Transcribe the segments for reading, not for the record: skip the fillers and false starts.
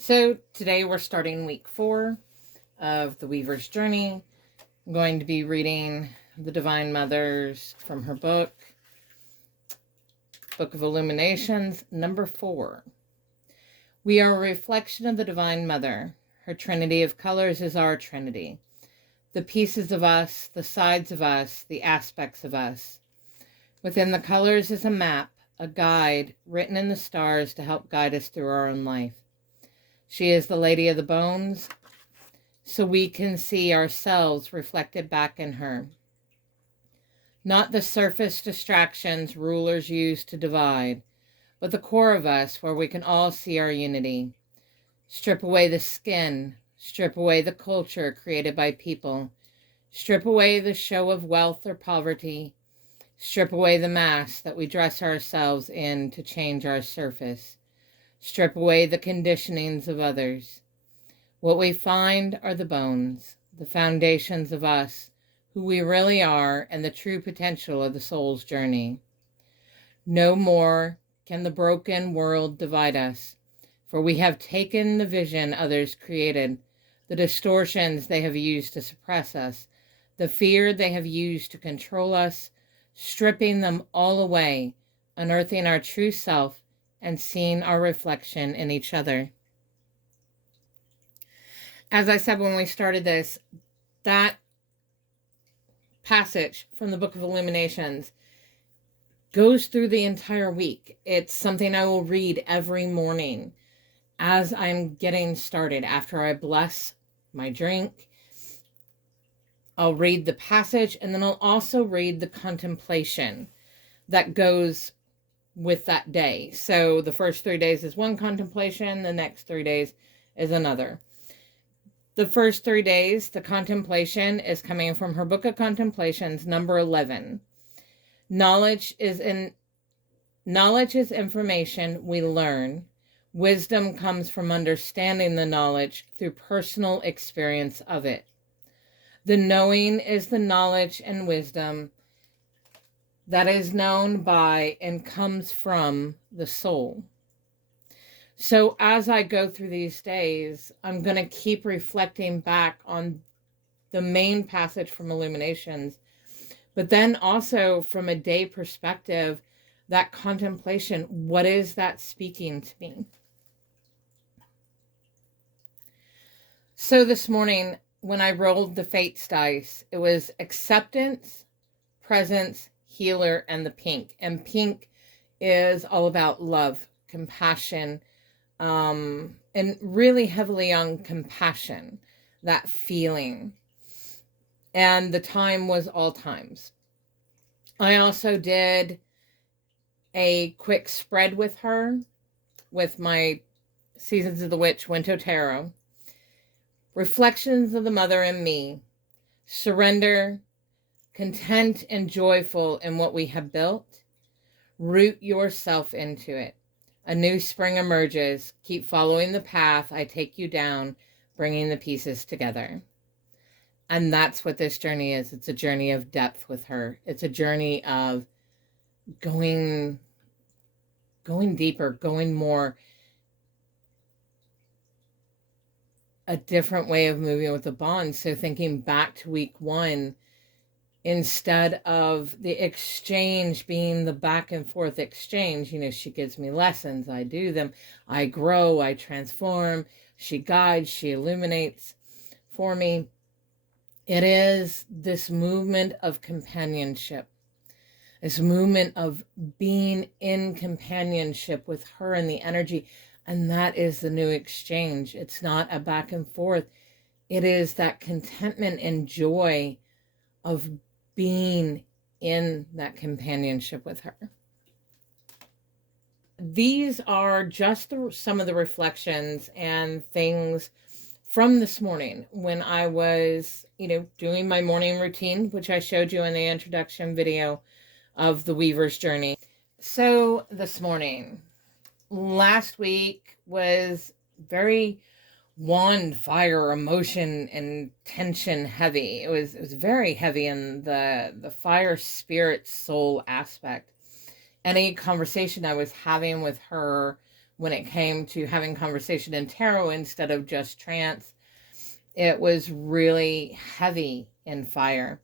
So today we're starting week 4 of the Weaver's Journey. I'm going to be reading the Divine Mothers from her book of Illuminations, number 4. We are a reflection of the Divine Mother. Her trinity of colors is our trinity. The pieces of us, the sides of us, the aspects of us. Within the colors is a map, a guide written in the stars to help guide us through our own life. She is the Lady of the Bones, so we can see ourselves reflected back in her. Not the surface distractions rulers use to divide, but the core of us where we can all see our unity. Strip away the skin, strip away the culture created by people, strip away the show of wealth or poverty, strip away the mask that we dress ourselves in to change our surface. Strip away the conditionings of others. What we find are the bones, the foundations of us, who we really are, and the true potential of the soul's journey. No more can the broken world divide us, for we have taken the vision others created, the distortions they have used to suppress us, the fear they have used to control us, stripping them all away, unearthing our true self, and seeing our reflection in each other. As I said when we started this, that passage from the Book of Illuminations goes through the entire week. It's something I will read every morning as I'm getting started. After I bless my drink, I'll read the passage, and then I'll also read the contemplation that goes with that day. So the first 3 days is one contemplation, the next 3 days is another. The first 3 days, the contemplation is coming from her Book of Contemplations, number 11. Knowledge is information we learn. Wisdom comes from understanding the knowledge through personal experience of it. The knowing is the knowledge and wisdom that is known by and comes from the soul. So as I go through these days, I'm going to keep reflecting back on the main passage from Illuminations, but then also from a day perspective, that contemplation, what is that speaking to me? So this morning, when I rolled the Fates dice, it was acceptance, presence, healer, and the pink. And pink is all about love, compassion, and really heavily on compassion, that feeling. And the time was all times. I also did a quick spread with her with my Seasons of the Witch Winter Tarot. Reflections of the Mother in me. Surrender, content and joyful in what we have built. Root yourself into it. A new spring emerges. Keep following the path I take you down, bringing the pieces together. And that's what this journey is. It's a journey of depth with her. It's a journey of going deeper, going more, a different way of moving with the bond. So thinking back to week 1, instead of the exchange being the back and forth exchange, she gives me lessons, I do them, I grow, I transform, she guides, she illuminates for me. It is this movement of companionship, this movement of being in companionship with her and the energy. And that is the new exchange. It's not a back and forth. It is that contentment and joy of being in that companionship with her. These are just some of the reflections and things from this morning when I was, doing my morning routine, which I showed you in the introduction video of the Weaver's Journey. So this morning, last week was very wand, fire, emotion, and tension heavy. It was very heavy in the fire, spirit, soul aspect. Any conversation I was having with her when it came to having conversation in tarot instead of just trance. It was really heavy in fire.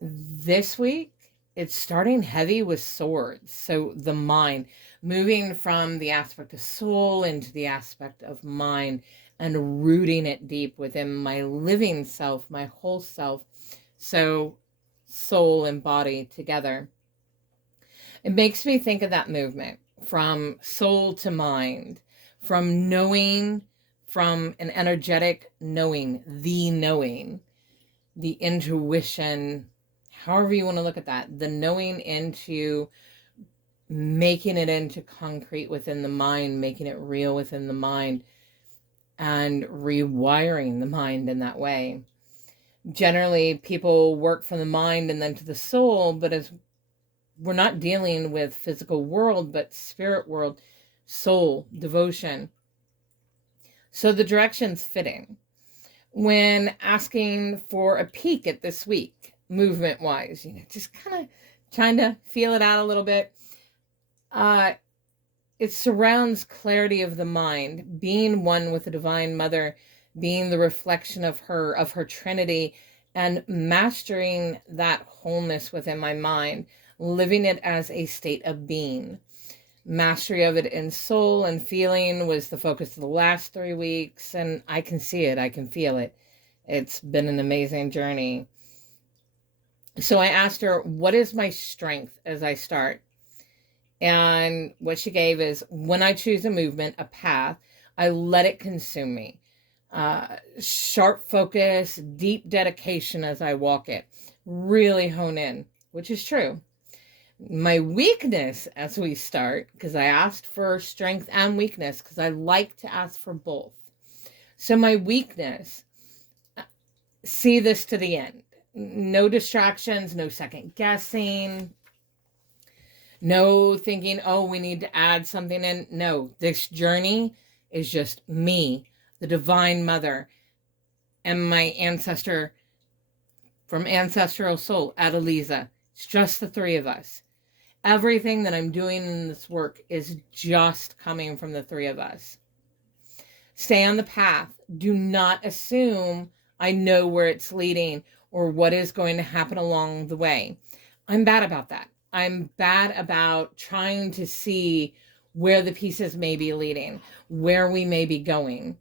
This week, it's starting heavy with swords. So the mind, moving from the aspect of soul into the aspect of mind and rooting it deep within my living self, my whole self. So soul and body together. It makes me think of that movement from soul to mind, from knowing, from an energetic knowing, the intuition, however you want to look at that, the knowing into making it into concrete within the mind, making it real within the mind, and rewiring the mind in that way. Generally, people work from the mind and then to the soul, but as we're not dealing with physical world, but spirit world, soul, devotion. So the direction's fitting. When asking for a peek at this week, movement-wise, just kind of trying to feel it out a little bit. It surrounds clarity of the mind, being one with the Divine Mother, being the reflection of her Trinity, and mastering that wholeness within my mind, living it as a state of being. Mastery of it in soul and feeling was the focus of the last 3 weeks, and I can see it, I can feel it. It's been an amazing journey. So I asked her, what is my strength as I start? And what she gave is, when I choose a movement, a path, I let it consume me. Sharp focus, deep dedication as I walk it. Really hone in, which is true. My weakness as we start, because I asked for strength and weakness, because I like to ask for both. So my weakness, see this to the end. No distractions, no second guessing, no thinking, oh, we need to add something in. No, this journey is just me, the Divine Mother, and my ancestor from Ancestral Soul, Adeliza. It's just the three of us. Everything that I'm doing in this work is just coming from the three of us. Stay on the path. Do not assume I know where it's leading or what is going to happen along the way. I'm bad about that. I'm bad about trying to see where the pieces may be leading, where we may be going.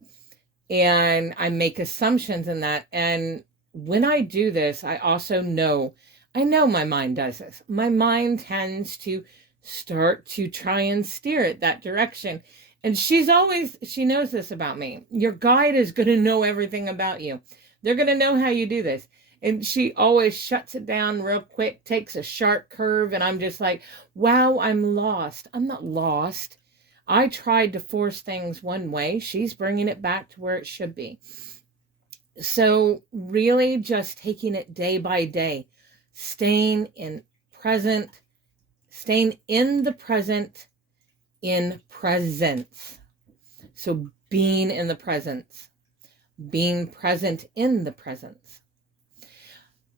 And I make assumptions in that. And when I do this, I also know, I know my mind does this. My mind tends to start to try and steer it that direction. And she knows this about me. Your guide is going to know everything about you. They're going to know how you do this. And she always shuts it down real quick, takes a sharp curve. And I'm just like, wow, I'm lost. I'm not lost. I tried to force things one way. She's bringing it back to where it should be. So really just taking it day by day, staying in the present, in presence. So being in the presence, being present in the presence.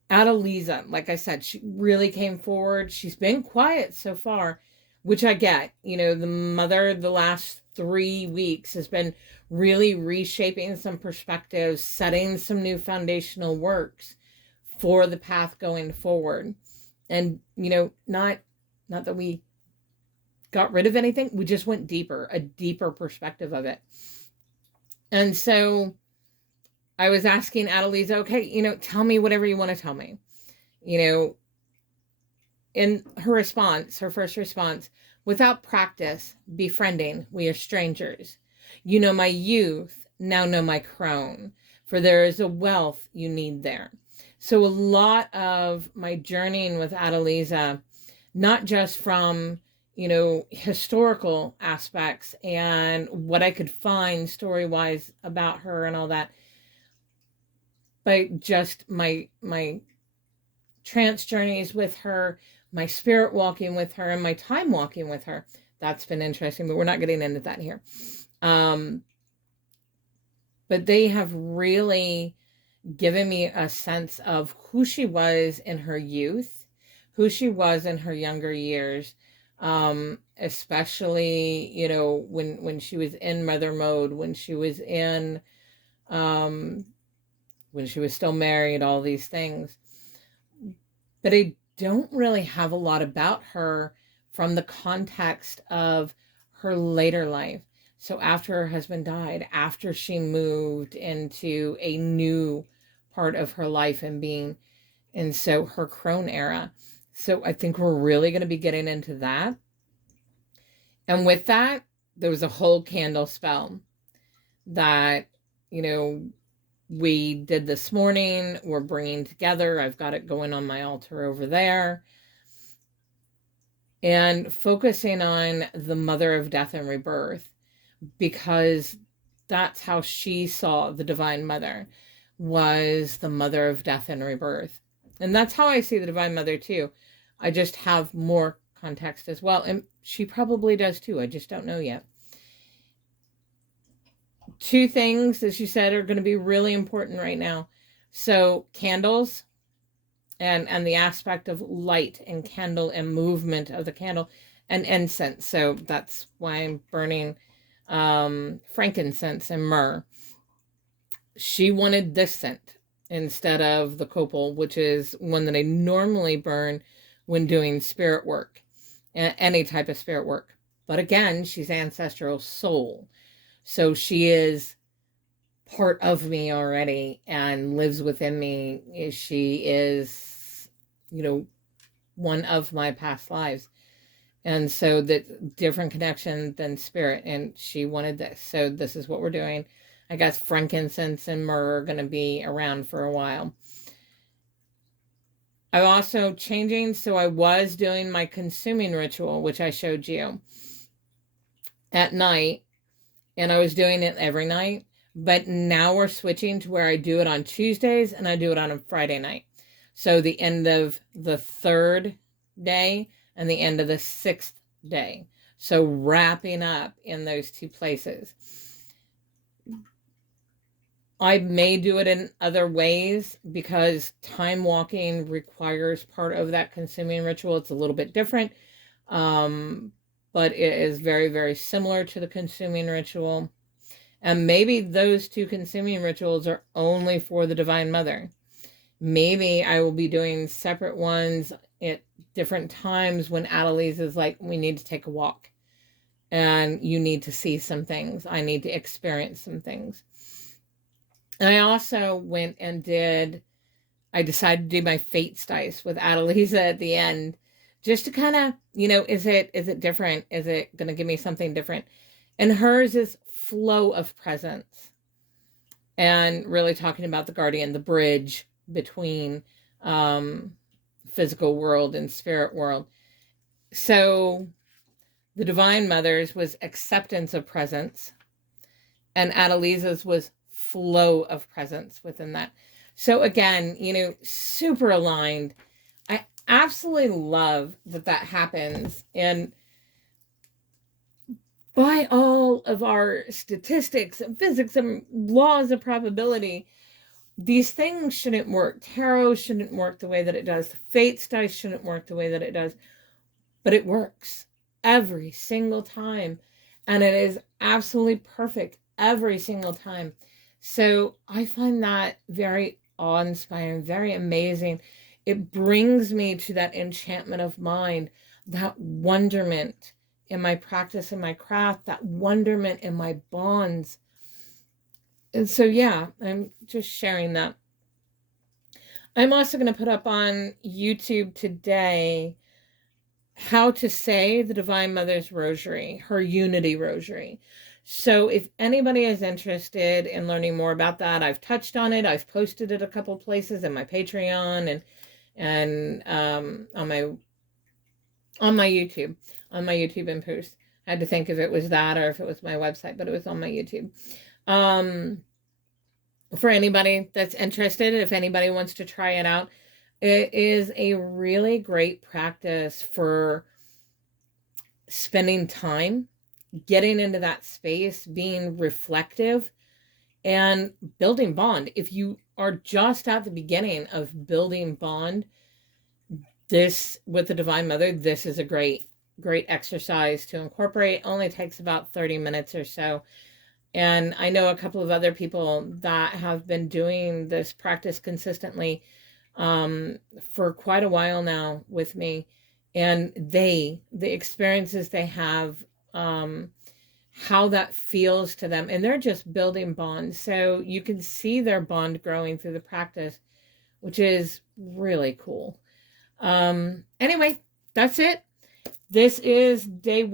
Adeliza, like I said, she really came forward. She's been quiet so far, which I get. The mother the last 3 weeks has been really reshaping some perspectives, setting some new foundational works for the path going forward. And, not that we got rid of anything, we just went deeper, a deeper perspective of it. And so I was asking Adeliza, okay, tell me whatever you want to tell me. In her first response, without practice, befriending, we are strangers. You know my youth, now know my crone, for there is a wealth you need there. So a lot of my journeying with Adeliza, not just from, historical aspects and what I could find story-wise about her and all that, but just my trance journeys with her, my spirit walking with her, and my time walking with her. That's been interesting, but we're not getting into that here. But they have really given me a sense of who she was in her youth, who she was in her younger years, especially, you know, when she was in mother mode, when she was in, when she was still married, all these things. But I don't really have a lot about her from the context of her later life. So after her husband died, after she moved into a new part of her life and being, and so her crone era. So I think we're really going to be getting into that. And with that, there was a whole candle spell that, you know, we did this morning. We're bringing together. I've got it going on my altar over there. And focusing on the mother of death and rebirth, because that's how she saw the Divine Mother, was the mother of death and rebirth. And that's how I see the Divine Mother too. I just have more context as well. And she probably does too. I just don't know yet. Two things, as you said, are going to be really important right now. So candles and the aspect of light and candle and movement of the candle, and incense. So that's why I'm burning frankincense and myrrh. She wanted this scent instead of the copal, which is one that I normally burn when doing spirit work, any type of spirit work. But again, she's ancestral soul. So she is part of me already and lives within me. She is, you know, one of my past lives. And so that different connection than spirit. And she wanted this. So this is what we're doing. I guess frankincense and myrrh are going to be around for a while. I'm also changing. So I was doing my consuming ritual, which I showed you at night. And I was doing it every night. But now we're switching to where I do it on Tuesdays and I do it on a Friday night. So the end of the 3rd day and the end of the 6th day. So wrapping up in those two places. I may do it in other ways because time walking requires part of that consuming ritual. It's a little bit different, but it is very, very similar to the consuming ritual. And maybe those two consuming rituals are only for the Divine Mother. Maybe I will be doing separate ones at different times when Annalise is like, we need to take a walk. And you need to see some things. I need to experience some things. And I also went and I decided to do my Fates dice with Adeliza at the end. Just to kind of, you know, is it different? Is it going to give me something different? And hers is flow of presence. And really talking about the guardian, the bridge between physical world and spirit world. So the Divine Mother's was acceptance of presence, and Adeliza's was flow of presence within that. So again, you know, super aligned. I absolutely love that happens. And by all of our statistics and physics and laws of probability, these things shouldn't work. Tarot shouldn't work the way that it does. The Fates dice shouldn't work the way that it does. But it works every single time. And it is absolutely perfect every single time. So I find that very awe-inspiring, very amazing. It brings me to that enchantment of mind, that wonderment in my practice and my craft, that wonderment in my bonds. And so, yeah, I'm just sharing that. I'm also going to put up on YouTube today how to say the Divine Mother's Rosary, her Unity Rosary. So if anybody is interested in learning more about that, I've touched on it. I've posted it a couple places in my Patreon and on my YouTube, and post. I had to think if it was that or if it was my website, but it was on my YouTube. For anybody that's interested, if anybody wants to try it out, it is a really great practice for spending time, getting into that space, being reflective, and building bond. If you are just at the beginning of building bond, this with the Divine Mother, this is a great great exercise to incorporate. Only takes about 30 minutes or so. And I know a couple of other people that have been doing this practice consistently for quite a while now with me. And the experiences they have, how that feels to them, and they're just building bonds. So you can see their bond growing through the practice, which is really cool. Anyway, that's it. This is day 1.